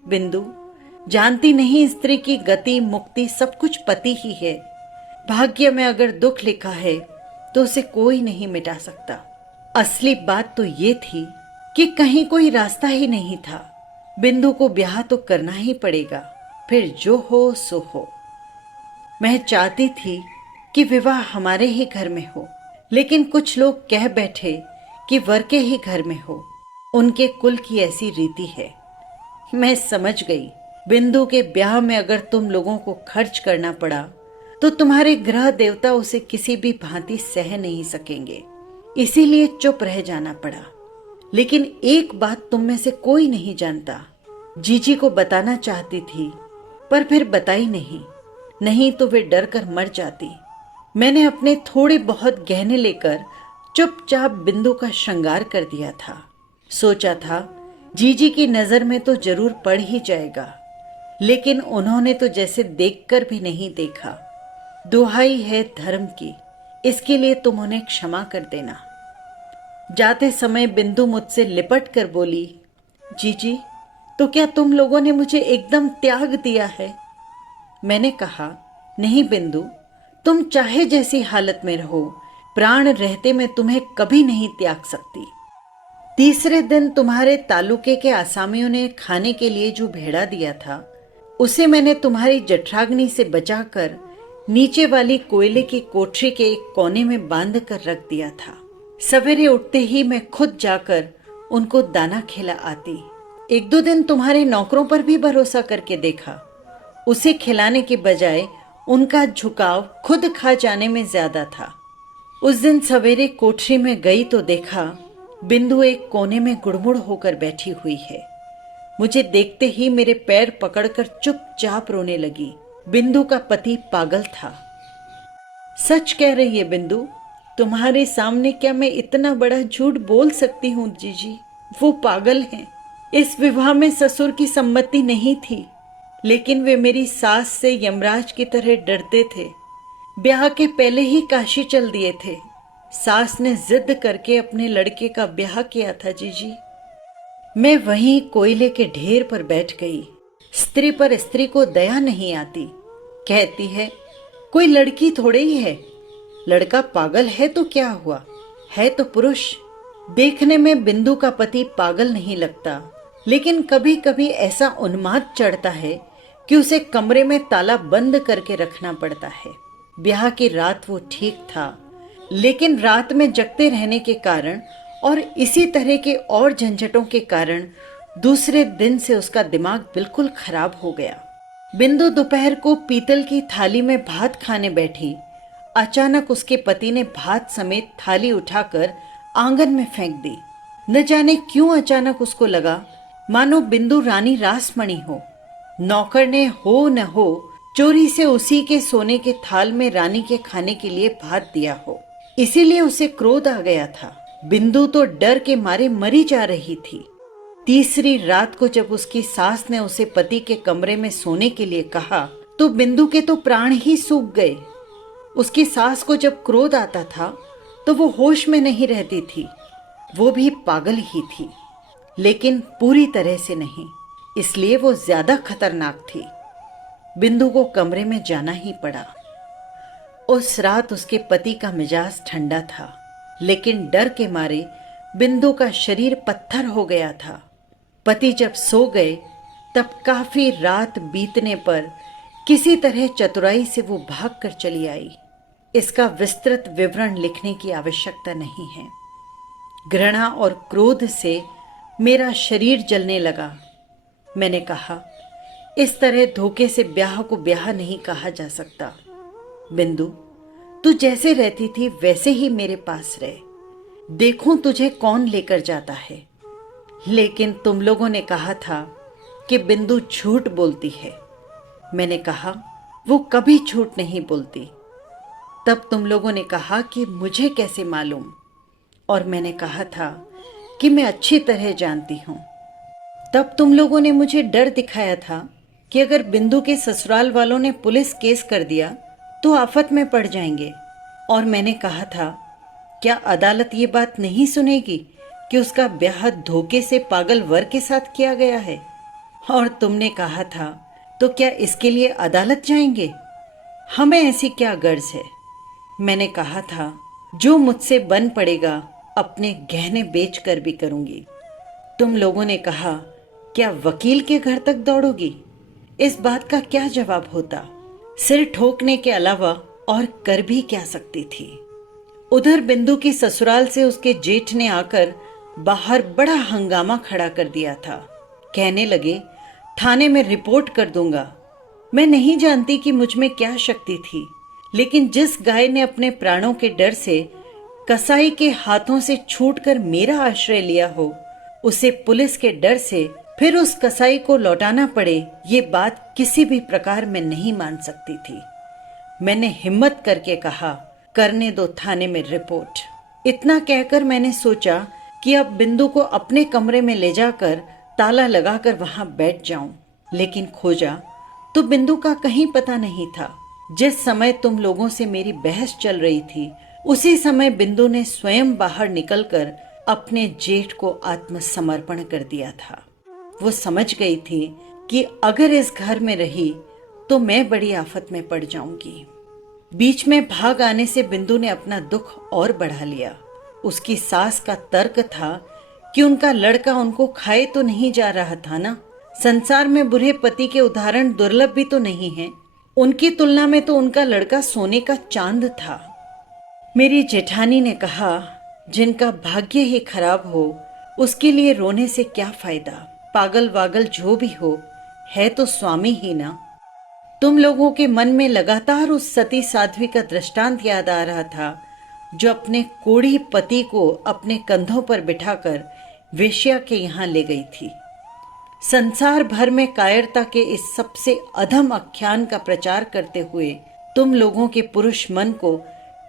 बिंदु जानती नहीं स्त्री की गति मुक्ति सब कुछ पति ही है। भाग्य में अगर दुख लिखा है तो उसे कोई नहीं मिटा सकता। असली बात तो ये थी कि कहीं कोई रास्ता ही नहीं था। बिंदु को ब्याह तो करना ही पड़ेगा, फिर जो हो सो हो। मैं चाहती थी कि विवाह हमारे ही घर में हो, लेकिन कुछ लोग कह बैठे कि वर के ही घर में हो, उनके कुल की ऐसी रीति है। मैं समझ गई, बिंदु के ब्याह में अगर तुम लोगों को खर्च करना पड़ा तो तुम्हारे ग्रह देवता उसे किसी भी भांति सह नहीं सकेंगे, इसीलिए चुप रह जाना पड़ा। लेकिन एक बात तुम में से कोई नहीं जानता। जीजी को बताना चाहती थी पर फिर बताई नहीं, नहीं तो वे डर कर मर जाती। मैंने अपने थोड़े बहुत गहने लेकर चुपचाप बिंदु का श्रृंगार कर दिया था। सोचा था जीजी की नजर में तो जरूर पड़ ही जाएगा, लेकिन उन्होंने तो जैसे देखकर भी नहीं देखा। दुहाई है धर्म की, इसके लिए तुम उन्हें क्षमा कर देना। जाते समय बिंदु मुझसे लिपट कर बोली, जीजी तो क्या तुम लोगों ने मुझे एकदम त्याग दिया है? मैंने कहा, नहीं बिंदु, तुम चाहे जैसी हालत में रहो, प्राण रहते मैं तुम्हें कभी नहीं त्याग सकती। तीसरे दिन तुम्हारे तालुके के आसामियों ने खाने के लिए जो भेड़ा दिया था, उसे मैंने तुम्हारी जठराग्नि से बचाकर नीचे वाली कोयले की कोठरी के एक कोने में बांध कर रख दिया था। सवेरे उठते ही मैं खुद जाकर उनको दाना खिला आती। 1-2 दिन तुम्हारे नौकरों पर भी भरोसा करके देखा, उसे खिलाने के बजाय उनका झुकाव खुद खा जाने में ज्यादा था। उस दिन सवेरे कोठरी में गई तो देखा बिंदु एक कोने में गुड़मुड़ होकर बैठी हुई है। मुझे देखते ही मेरे पैर पकड़कर चुपचाप रोने लगी। बिंदु का पति पागल था। सच कह रही है बिंदु, तुम्हारे सामने क्या मैं इतना बड़ा झूठ बोल सकती हूँ जीजी? वो पागल हैं। इस विवाह में ससुर की सम्मति नहीं थी, लेकिन वे मेरी सास से यमराज की तरह डरते थे। ब्याह के पहले ही काशी चल दिए थे। सास ने जिद करके अपने लड़के का ब्याह किया था जीजी। मैं वहीं कोयले के ढेर पर बैठ गई। स्त्री पर स्त्री को दया नहीं आती। कहती है कोई लड़की थोड़े ही है, लड़का पागल है तो क्या हुआ, है तो पुरुष। देखने में बिंदु का पति पागल नहीं लगता, लेकिन कभी कभी ऐसा उन्माद चढ़ता है कि उसे कमरे में ताला बंद करके रखना पड़ता है। ब्याह की रात वो ठीक था, लेकिन रात में जगते रहने के कारण और इसी तरह के और झंझटों के कारण दूसरे दिन से उसका दिमाग बिल्कुल खराब हो गया। बिंदु दोपहर को पीतल की थाली में भात खाने बैठी। अचानक उसके पति ने भात समेत थाली उठाकर आंगन में फेंक दी। न जाने क्यों अचानक उसको लगा मानो बिंदु रानी रासमणी हो। नौकर ने हो न हो चोरी से उसी के सोने के थाल में रानी के खाने के लिए भात दिया हो, इसीलिए उसे क्रोध आ गया था। बिंदु तो डर के मारे मरी जा रही थी। तीसरी रात को जब उसकी सास ने उसे पति के कमरे में सोने के लिए कहा तो बिंदु के तो प्राण ही सूख गए। उसकी सास को जब क्रोध आता था तो वो होश में नहीं रहती थी। वो भी पागल ही थी, लेकिन पूरी तरह से नहीं, इसलिए वो ज्यादा खतरनाक थी। बिंदु को कमरे में जाना ही पड़ा। उस रात उसके पति का मिजाज ठंडा था, लेकिन डर के मारे बिंदु का शरीर पत्थर हो गया था। पति जब सो गए तब काफी रात बीतने पर किसी तरह चतुराई से वो भागकर चली आई। इसका विस्तृत विवरण लिखने की आवश्यकता नहीं है। घृणा और क्रोध से मेरा शरीर जलने लगा। मैंने कहा, इस तरह धोखे से ब्याह को ब्याह नहीं कहा जा सकता। बिंदु, तू जैसे रहती थी वैसे ही मेरे पास रह, देखूं तुझे कौन लेकर जाता है। लेकिन तुम लोगों ने कहा था कि बिंदु झूठ बोलती है। मैंने कहा, वो कभी झूठ नहीं बोलती। तब तुम लोगों ने कहा कि मुझे कैसे मालूम, और मैंने कहा था कि मैं अच्छी तरह जानती हूं। तब तुम लोगों ने मुझे डर दिखाया था कि अगर बिंदु के ससुराल वालों ने पुलिस केस कर दिया तो आफत में पड़ जाएंगे। और मैंने कहा था, क्या अदालत ये बात नहीं सुनेगी कि उसका ब्याह धोखे से पागल वर के साथ किया गया है। और तुमने कहा था, तो क्या इसके लिए अदालत जाएंगे? हमें ऐसी क्या गर्ज है। मैंने कहा था, जो मुझसे बन पड़ेगा अपने गहने बेच कर भी करूंगी। तुम लोगों ने कहा, क्या वकील के घर तक दौड़ोगी? इस बात का क्या जवाब होता? सिर ठोकने के अलावा और कर भी क्या सकती थी। उधर बिंदु की ससुराल से उसके जेठ ने आकर बाहर बड़ा हंगामा खड़ा कर दिया था। कहने लगे, थाने में रिपोर्ट कर दूंगा। मैं नहीं जानती कि मुझ में क्या शक्ति थी, लेकिन जिस गाय ने अपने प्राणों के डर से कसाई के हाथों से छूटकर मेरा आश्रय लिया हो, उसे पुलिस के डर से फिर उस कसाई को लौटाना पड़े, ये बात किसी भी प्रकार में नहीं मान सकती थी। मैंने हिम्मत करके कहा, करने दो थाने में रिपोर्ट। इतना कहकर मैंने सोचा कि अब बिंदु को अपने कमरे में ले जाकर ताला लगाकर वहां बैठ जाऊं, लेकिन खोजा तो बिंदु का कहीं पता नहीं था। जिस समय तुम लोगों से मेरी बहस चल रही थी, उसी समय बिंदु ने स्वयं बाहर निकलकर अपने जेठ को आत्मसमर्पण कर दिया था। वो समझ गई थी कि अगर इस घर में रही तो मैं बड़ी आफत में पड़ जाऊंगी। बीच में भाग आने से बिंदु ने अपना दुख और बढ़ा लिया। उसकी सास का तर्क था कि उनका लड़का उनको खाए तो नहीं जा रहा था ना। संसार में बुरे पति के उदाहरण दुर्लभ भी तो नहीं हैं। उनकी तुलना में तो उनका लड़का सोने का चांद था। मेरी जेठानी ने कहा, जिनका भाग्य ही खराब हो उसके लिए रोने से क्या फायदा। पागल वागल जो भी हो, है तो स्वामी ही ना। तुम लोगों के मन में लगातार उस सती साध्वी का दृष्टांत याद आ रहा था, जो अपने कोढ़ी पति को अपने कंधों पर बिठाकर वेश्या के यहाँ ले गई थी। संसार भर में कायरता के इस सबसे अधम आख्यान का प्रचार करते हुए तुम लोगों के पुरुष मन को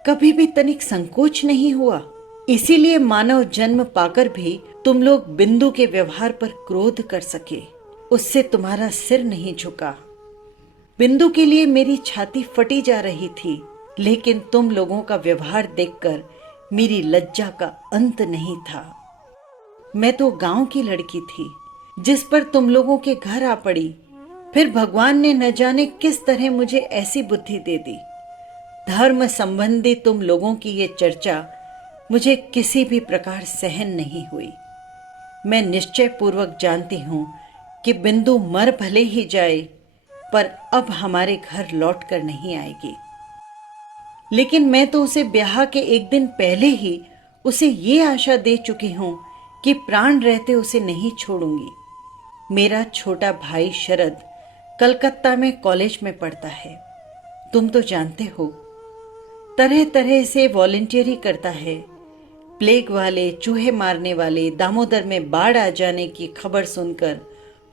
कभी भी तनिक संकोच नहीं हुआ। इसीलिए मानव जन्म पाकर भी तुम लोग बिंदु के व्यवहार पर क्रोध कर सके। उससे तुम्हारा सिर नहीं झुका। बिंदु के लिए मेरी छाती फटी जा रही थी, लेकिन तुम लोगों का व्यवहार देखकर मेरी लज्जा का अंत नहीं था। मैं तो गांव की लड़की थी, जिस पर तुम लोगों के घर आ पड़ी। फिर भगवान ने न जाने किस तरह मुझे ऐसी बुद्धि दे दी। धर्म संबंधी तुम लोगों की ये चर्चा मुझे किसी भी प्रकार सहन नहीं हुई। मैं निश्चय पूर्वक जानती हूं कि बिंदु मर भले ही जाए, पर अब हमारे घर लौट कर नहीं आएगी। लेकिन मैं तो उसे ब्याह के एक दिन पहले ही उसे ये आशा दे चुकी हूं कि प्राण रहते उसे नहीं छोड़ूंगी। मेरा छोटा भाई शरद कलकत्ता में कॉलेज में पढ़ता है, तुम तो जानते हो। तरह तरह से वॉलंटियरी करता है। प्लेग वाले, चूहे मारने वाले, दामोदर में बाढ़ आ जाने की खबर सुनकर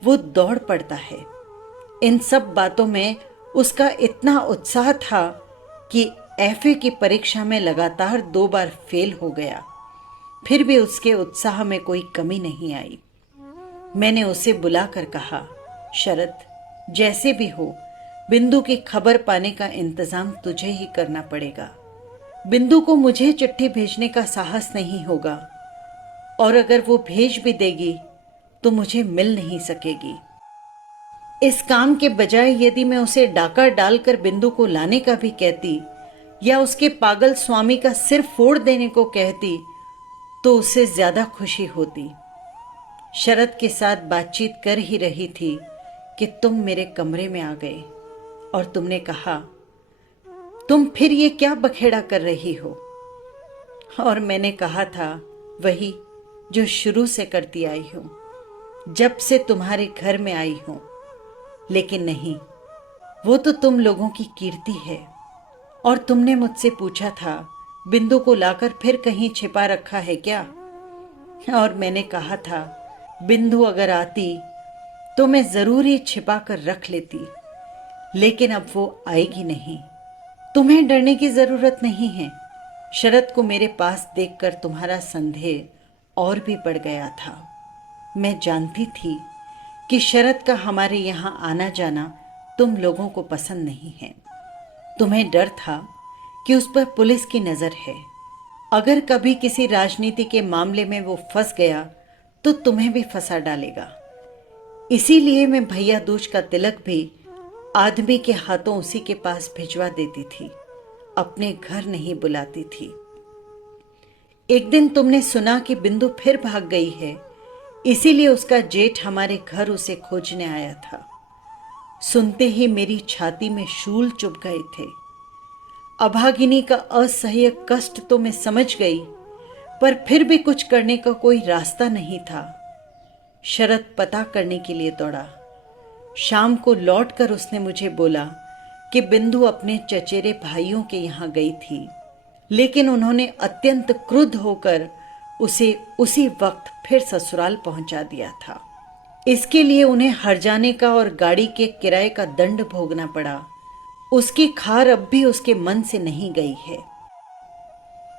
वो दौड़ पड़ता है। इन सब बातों में उसका इतना उत्साह था कि एफए की परीक्षा में लगातार 2 बार फेल हो गया। फिर भी उसके उत्साह में कोई कमी नहीं आई। मैंने उसे बुलाकर कहा, शरद, जैसे भी हो बिंदु की खबर पाने का इंतजाम तुझे ही करना पड़ेगा। बिंदु को मुझे चिट्ठी भेजने का साहस नहीं होगा, और अगर वो भेज भी देगी तो मुझे मिल नहीं सकेगी। इस काम के बजाय यदि मैं उसे डाका डालकर बिंदु को लाने का भी कहती या उसके पागल स्वामी का सिर फोड़ देने को कहती तो उससे ज्यादा खुशी होती। शरद के साथ बातचीत कर ही रही थी कि तुम मेरे कमरे में आ गए और तुमने कहा, तुम फिर ये क्या बखेड़ा कर रही हो? और मैंने कहा था, वही जो शुरू से करती आई हूं, जब से तुम्हारे घर में आई हूं। लेकिन नहीं, वो तो तुम लोगों की कीर्ति है। और तुमने मुझसे पूछा था, बिंदु को लाकर फिर कहीं छिपा रखा है क्या? और मैंने कहा था, बिंदु अगर आती तो मैं जरूर ही छिपा कर रख लेती, लेकिन अब वो आएगी नहीं। तुम्हें डरने की जरूरत नहीं है। शरद को मेरे पास देखकर तुम्हारा संदेह और भी बढ़ गया था। मैं जानती थी कि शरद का हमारे यहां आना जाना तुम लोगों को पसंद नहीं है। तुम्हें डर था कि उस पर पुलिस की नजर है। अगर कभी किसी राजनीति के मामले में वो फंस गया तो तुम्हें भी फंसा डालेगा। इसीलिए मैं भैया दूज का तिलक भी आदमी के हाथों उसी के पास भिजवा देती थी, अपने घर नहीं बुलाती थी। एक दिन तुमने सुना कि बिंदु फिर भाग गई है, इसीलिए उसका जेठ हमारे घर उसे खोजने आया था। सुनते ही मेरी छाती में शूल चुभ गए थे। अभागिनी का असह्य कष्ट तो मैं समझ गई, पर फिर भी कुछ करने का कोई रास्ता नहीं था। शरद पता करने के लिए दौड़ा। शाम को लौटकर उसने मुझे बोला कि बिंदु अपने चचेरे भाइयों के यहाँ गई थी, लेकिन उन्होंने अत्यंत क्रुद्ध होकर उसे उसी वक्त फिर ससुराल पहुंचा दिया था। इसके लिए उन्हें हर्जाने का और गाड़ी के किराए का दंड भोगना पड़ा। उसकी खार अब भी उसके मन से नहीं गई है।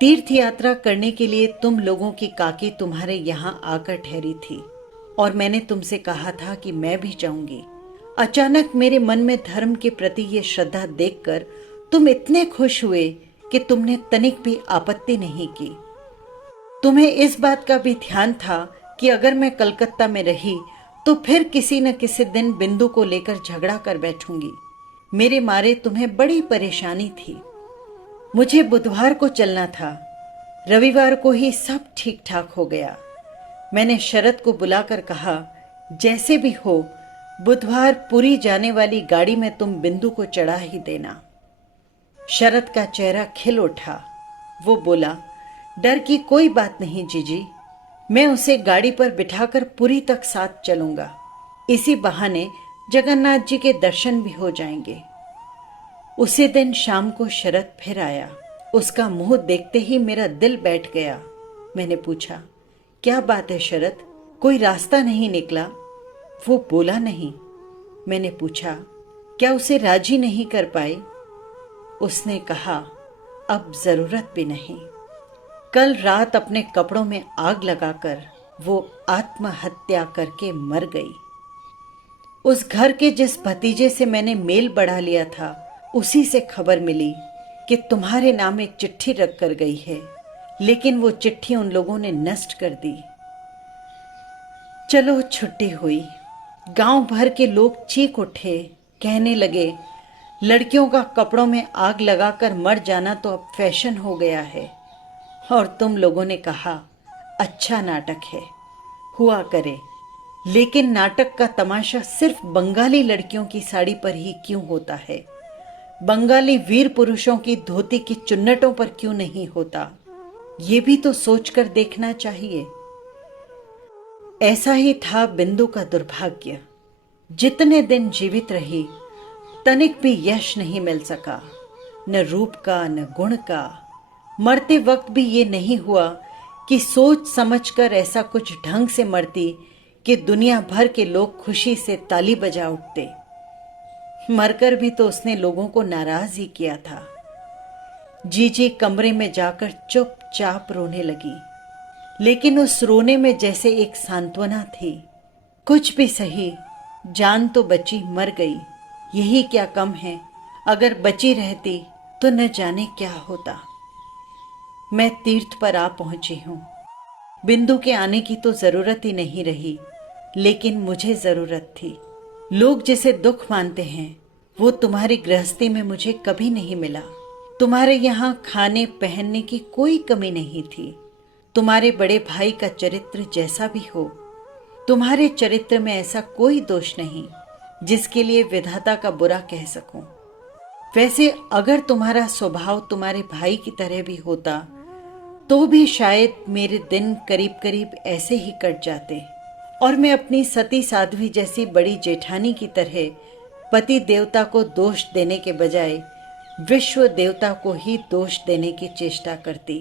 तीर्थ यात्रा करने के लिए तुम लोगों की काकी तुम्हारे यहाँ आकर ठहरी थी और मैंने तुमसे कहा था कि मैं भी जाऊंगी। अचानक मेरे मन में धर्म के प्रति ये श्रद्धा देखकर तुम इतने खुश हुए कि तुमने तनिक भी आपत्ति नहीं की। तुम्हें इस बात का भी ध्यान था कि अगर मैं कलकत्ता में रही तो फिर किसी न किसी दिन बिंदु को लेकर झगड़ा कर बैठूंगी। मेरे मारे तुम्हें बड़ी परेशानी थी। मुझे बुधवार को चलना था, रविवार को ही सब ठीक ठाक हो गया। मैंने शरद को बुलाकर कहा, जैसे भी हो बुधवार पुरी जाने वाली गाड़ी में तुम बिंदु को चढ़ा ही देना। शरद का चेहरा खिल उठा। वो बोला, डर की कोई बात नहीं जीजी, मैं उसे गाड़ी पर बिठाकर पुरी तक साथ चलूंगा। इसी बहाने जगन्नाथ जी के दर्शन भी हो जाएंगे। उसी दिन शाम को शरद फिर आया। उसका मुंह देखते ही मेरा दिल बैठ गया। मैंने पूछा, क्या बात है शरद, कोई रास्ता नहीं निकला? वो बोला नहीं। मैंने पूछा, क्या उसे राजी नहीं कर पाए? उसने कहा, अब जरूरत भी नहीं। कल रात अपने कपड़ों में आग लगाकर वो आत्महत्या करके मर गई। उस घर के जिस भतीजे से मैंने मेल बढ़ा लिया था, उसी से खबर मिली कि तुम्हारे नाम एक चिट्ठी रख कर गई है, लेकिन वो चिट्ठी उन लोगों ने नष्ट कर दी। चलो छुट्टी हुई। गांव भर के लोग चीख उठे, कहने लगे, लड़कियों का कपड़ों में आग लगाकर मर जाना तो अब फैशन हो गया है। और तुम लोगों ने कहा, अच्छा नाटक है, हुआ करे, लेकिन नाटक का तमाशा सिर्फ बंगाली लड़कियों की साड़ी पर ही क्यों होता है? बंगाली वीर पुरुषों की धोती की चुन्नटों पर क्यों नहीं होता? ये भी तो सोचकर देखना चाहिए। ऐसा ही था बिंदु का दुर्भाग्य। जितने दिन जीवित रही, तनिक भी यश नहीं मिल सका, न रूप का न गुण का। मरते वक्त भी ये नहीं हुआ कि सोच समझकर ऐसा कुछ ढंग से मरती कि दुनिया भर के लोग खुशी से ताली बजा उठते। मरकर भी तो उसने लोगों को नाराज ही किया था। जीजी कमरे में जाकर चुपचाप रोने लगी, लेकिन उस रोने में जैसे एक सांत्वना थी। कुछ भी सही, जान तो बची, मर गई, यही क्या कम है। अगर बची रहती तो न जाने क्या होता। मैं तीर्थ पर आ पहुंची हूं। बिंदु के आने की तो जरूरत ही नहीं रही, लेकिन मुझे जरूरत थी। लोग जिसे दुख मानते हैं, वो तुम्हारी गृहस्थी में मुझे कभी नहीं मिला। तुम्हारे यहाँ खाने पहनने की कोई कमी नहीं थी। तुम्हारे बड़े भाई का चरित्र जैसा भी हो, तुम्हारे चरित्र में ऐसा कोई दोष नहीं जिसके लिए विधाता का बुरा कह सकूं। वैसे अगर तुम्हारा स्वभाव तुम्हारे भाई की तरह भी होता, तो भी शायद मेरे दिन करीब करीब ऐसे ही कट जाते और मैं अपनी सती साध्वी जैसी बड़ी जेठानी की तरह पति देवता को दोष देने के बजाय विश्व देवता को ही दोष देने की चेष्टा करती।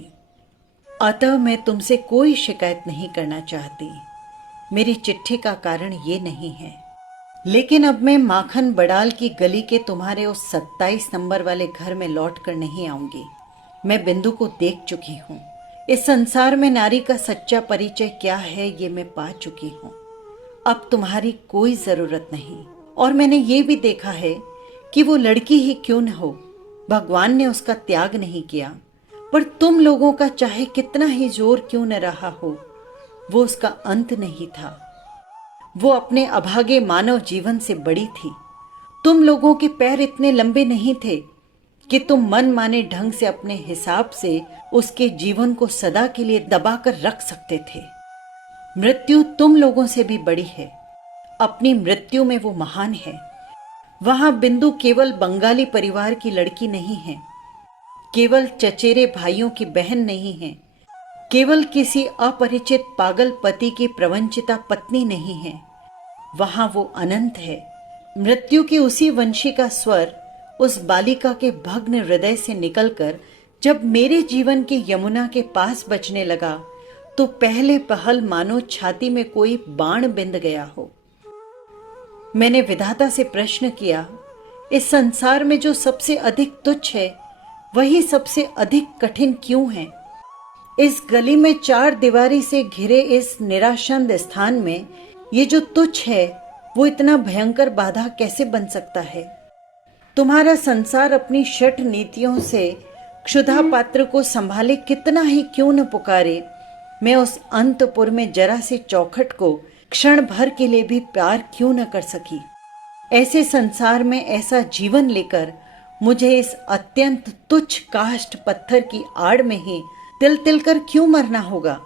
अतः मैं तुमसे कोई शिकायत नहीं करना चाहती। मेरी चिट्ठी का कारण ये नहीं है। लेकिन अब मैं माखन बड़ाल की गली के तुम्हारे उस 27 नंबर वाले घर में लौट कर नहीं आऊंगी। मैं बिंदु को देख चुकी हूँ। इस संसार में नारी का सच्चा परिचय क्या है ये मैं पा चुकी हूँ। अब तुम्हारी कोई जरूरत नहीं। और मैंने ये भी देखा है कि वो लड़की ही क्यों न हो, भगवान ने उसका त्याग नहीं किया, पर तुम लोगों का चाहे कितना ही जोर क्यों न रहा हो, वो उसका अंत नहीं था। वो अपने अभागे मानव जीवन से बड़ी थी। तुम लोगों के पैर इतने लंबे नहीं थे कि तुम मन माने ढंग से अपने हिसाब से उसके जीवन को सदा के लिए दबाकर रख सकते थे। मृत्यु तुम लोगों से भी बड़ी है। अपनी मृत्यु में वो महान है। वहां बिंदु केवल बंगाली परिवार की लड़की नहीं है, केवल चचेरे भाइयों की बहन नहीं है, केवल किसी अपरिचित पागल पति की प्रवंचिता पत्नी नहीं है। वहां वो अनंत है। मृत्यु की उसी वंशी का स्वर उस बालिका के भग्न हृदय से निकलकर जब मेरे जीवन की यमुना के पास बजने लगा, तो पहले पहल मानो छाती में कोई बाण बिंध गया हो। मैंने विधाता से प्रश्न किया, इस संसार में जो सबसे अधिक तुच्छ है, वही सबसे अधिक कठिन क्यों है? इस गली में 4 दीवारी से घिरे इस निराशंद स्थान में ये जो तुच्छ है, वो इतना भयंकर बाधा कैसे बन सकता है? तुम्हारा संसार अपनी शठ नीतियों से क्षुधा पात्र को संभाले कितना ही क्यों न पुकारे, मैं उस अंतपुर में जरा सी चौखट को क्षण भर के लिए भी प्यार क्यों न कर सकी? ऐसे संसार में ऐसा जीवन लेकर मुझे इस अत्यंत तुच्छ काष्ठ पत्थर की आड़ में ही तिल तिल कर क्यों मरना होगा?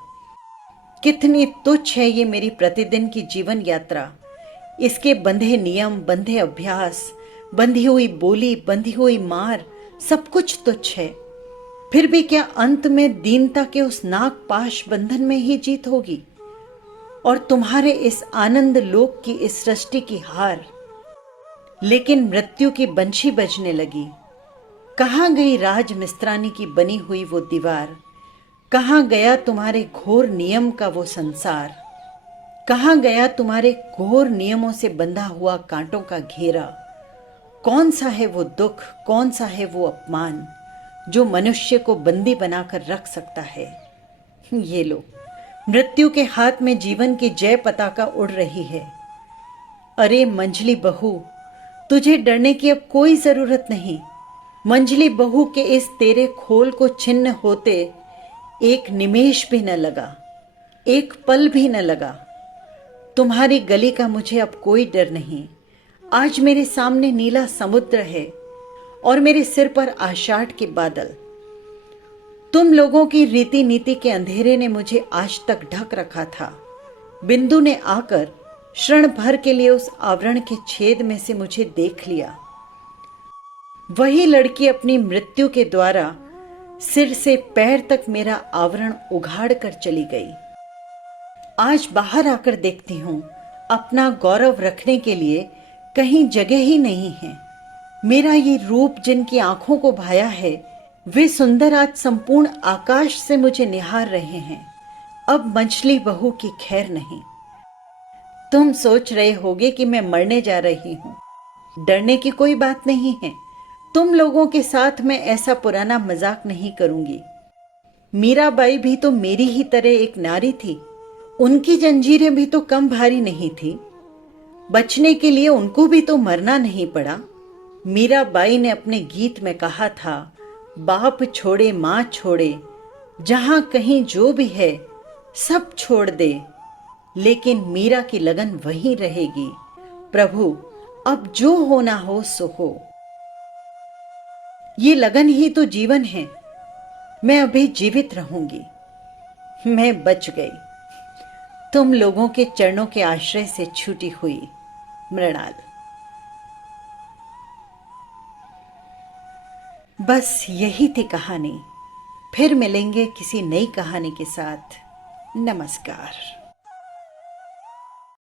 कितनी तुच्छ है ये मेरी प्रतिदिन की जीवन यात्रा। इसके बंधे नियम, बंधे अभ्यास, बंधी हुई बोली, बंधी हुई मार, सब कुछ तुच्छ है। फिर भी क्या अंत में दीनता के उस नागपाश बंधन में ही जीत होगी? और तुम्हारे इस आनंद लोक की इस सृष्टि की हार। लेकिन मृत्यु की बंशी बजने लगी। कहाँ गई राज मिस्त्रानी की बनी हुई वो दीवार? कहाँ गया तुम्हारे घोर नियम का वो संसार? कहाँ गया तुम्हारे घोर नियमों से बंधा हुआ कांटों का घेरा? कौन सा है वो दुख, कौन सा है वो अपमान जो मनुष्य को बंदी बनाकर रख सकता है? ये लो, मृत्यु के हाथ में जीवन की जय पताका उड़ रही है। अरे मंजली बहू, तुझे डरने की अब कोई जरूरत नहीं। मंजली बहू के इस तेरे खोल को छिन्न होते एक निमेष भी न लगा, एक पल भी न लगा। तुम्हारी गली का मुझे अब कोई डर नहीं। आज मेरे सामने नीला समुद्र है और मेरे सिर पर आषाढ़ के बादल। तुम लोगों की रीति नीति के अंधेरे ने मुझे आज तक ढक रखा था। बिंदु ने आकर क्षण भर के लिए उस आवरण के छेद में से मुझे देख लिया। वही लड़की अपनी मृत्यु के द्वारा सिर से पैर तक मेरा आवरण उघाड़ कर चली गई। आज बाहर आकर देखती हूं, अपना गौरव रखने के लिए कहीं जगह ही नहीं है। मेरा ये रूप जिनकी आंखों को भाया है, वे सुंदर आज संपूर्ण आकाश से मुझे निहार रहे हैं। अब मछली बहू की खैर नहीं। तुम सोच रहे होगे कि मैं मरने जा रही हूं। डरने की कोई बात नहीं है। तुम लोगों के साथ मैं ऐसा पुराना मजाक नहीं करूंगी। मीराबाई भी तो मेरी ही तरह एक नारी थी। उनकी जंजीरें भी तो कम भारी नहीं थी। बचने के लिए उनको भी तो मरना नहीं पड़ा। मीराबाई ने अपने गीत में कहा था, बाप छोड़े माँ छोड़े, जहां कहीं जो भी है सब छोड़ दे, लेकिन मीरा की लगन वहीं रहेगी। प्रभु, अब जो होना हो सो हो। ये लगन ही तो जीवन है। मैं अभी जीवित रहूंगी। मैं बच गई। तुम लोगों के चरणों के आश्रय से छूटी हुई मृणाल। बस यही थी कहानी। फिर मिलेंगे किसी नई कहानी के साथ। नमस्कार।